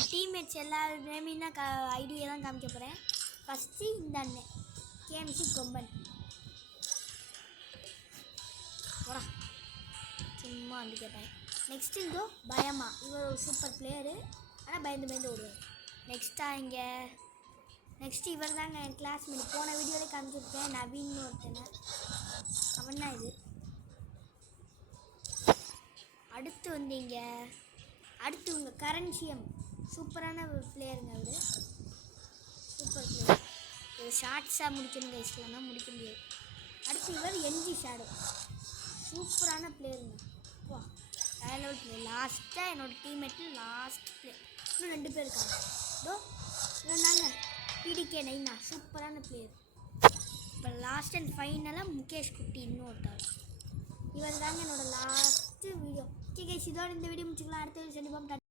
என்னோடய டீம்மேட்ஸ் எல்லாருமே தான் ஐடியை தான் காமிக்க போகிறேன். ஃபஸ்ட்டு இந்த அண்ணன் கேஎம்சி கொம்பன் போடா சும்மா வந்து கேட்பேன். நெக்ஸ்ட்டு இதோ பயமா, இவர் ஒரு சூப்பர் பிளேயரு, ஆனால் பயந்து ஓடுவார். நெக்ஸ்ட்டு இவர் தாங்க என் கிளாஸ்மேட், போன வீடியோவிலே காமிச்சிருக்கேன், நவீன்னு ஒருத்தனை, அவன் தான் இது. அடுத்து வந்தீங்க, அடுத்து உங்கள் கரன்சியம், சூப்பரான ஒரு பிளேயருங்க அவர், சூப்பர் பிளேயர். இது ஷார்ட்ஸாக முடிக்கணுங்க, இஸ்லாம் முடிக்க முடியாது. அடுத்து இவர் என்ஜி ஷேடோ, சூப்பரான பிளேயருங்க. வா லெவல் பிளேயர். லாஸ்ட்டாக என்னோடய டீம்மேட்டு லாஸ்ட் பிளேயர், இன்னும் 2 பேர் இருக்காங்க. இதோ இவந்தாங்க பிடிகே நைனா, சூப்பரான பிளேயர். இப்போ லாஸ்ட் அண்ட் ஃபைனலாக முகேஷ் குட்டி இன்னொருத்தார். இவர் தாங்க என்னோடய லாஸ்ட்டு வீடியோ. ஓகே கைஸ், இதோட இந்த வீடியோ முடிச்சுக்கலாம். அடுத்த வீடியோ சந்திப்போம்.